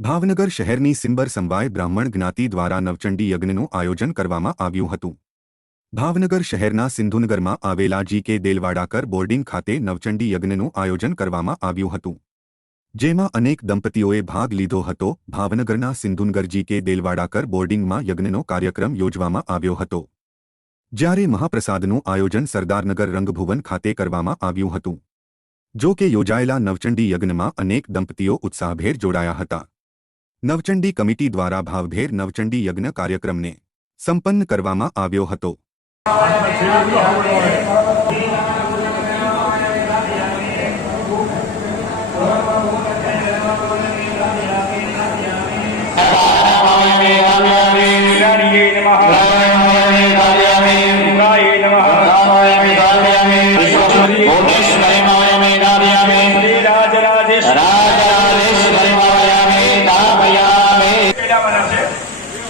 ભાવનગર શહેરની સિંબર સંવાય બ્રાહ્મણ જ્ઞાતિ દ્વારા નવચંડી યજ્ઞનું આયોજન કરવામાં આવ્યું હતું। ભાવનગર શહેરના સિંધુનગરમાં આવેલા જી.કે. દેલવાડાકર બોર્ડિંગ ખાતે નવચંડી યજ્ઞનું આયોજન કરવામાં આવ્યું હતું, જેમાં અનેક દંપતીઓએ ભાગ લીધો હતો। ભાવનગરના સિંધુનગર જી.કે. દેલવાડાકર બોર્ડિંગમાં યજ્ઞનો કાર્યક્રમ યોજવામાં આવ્યો હતો, જ્યારે મહાપ્રસાદનું આયોજન સરદારનગર રંગભુવન ખાતે કરવામાં આવ્યું હતું। જો કે યોજાયેલા નવચંડી યજ્ઞમાં અનેક દંપતીઓ ઉત્સાહભેર જોડાયા હતા। નવચંડી કમિટી દ્વારા ભાવભેર નવચંડી યજ્ઞ કાર્યક્રમને સંપન્ન કરવામાં આવ્યો હતો।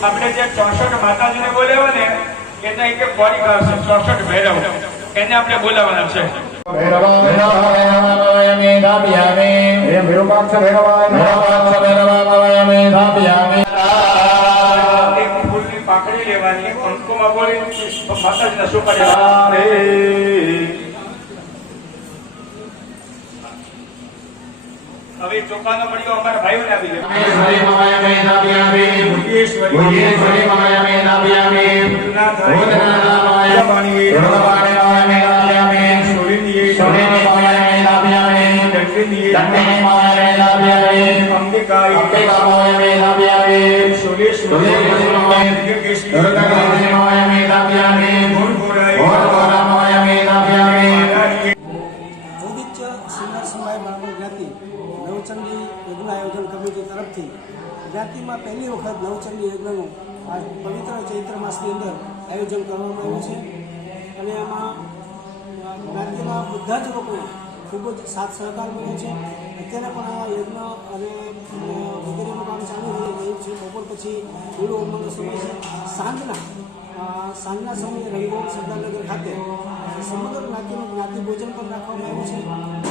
આપણે જે 64 માતાજીને બોલાવ્યા ને એને એક કોરી કરશે 64 ભૈરવ એને આપણે બોલાવવાના છે। ભૈરવાય મે દાબિયામે હે વિરૂપાક્ષ ભૈરવાય મે દાબિયામે એક ફૂલની પાકડી લેવાની કંકુમાં બોલી માતાજીને સુપારી હવે ચોકાનો મળ્યો અમારા ભાઈઓને આપી દે। હરે માયા મે દાબિયામે ભુજેશ્વરી માયા મે દાબિયામે ભૂતનાથ માયા પાણી માયા મે દાબિયામે સોલિની માયા મે દાબિયામે દંડિની માયા મે દાબિયામે અંબિકા માયા મે દાબિયામે સોલેશ્વરી માયા મે દાબિયામે ભૂરભુરા માયા મે દાબિયામે। નવચંડી યજ્ઞ આયોજન કમિટી તરફથી જ્ઞાતિમાં પહેલી વખત નવચંડી યજ્ઞનું આ પવિત્ર ચૈત્ર માસની અંદર આયોજન કરવામાં આવ્યું છે અને આમાં જ્ઞાતિના બધા જ લોકોએ ખૂબ જ સાથ સહકાર મળ્યો છે। અત્યારે પણ આ યજ્ઞ અને વગેરેનું કામ ચાલુ થઈ રહ્યું છે। બપોર પછી ગુરુ હોમનો સમય છે। સાંજના સમયે રંગોળ સરદારનગર ખાતે સમગ્ર જ્ઞાતિનું જ્ઞાતિ ભોજન પણ રાખવામાં આવ્યું છે।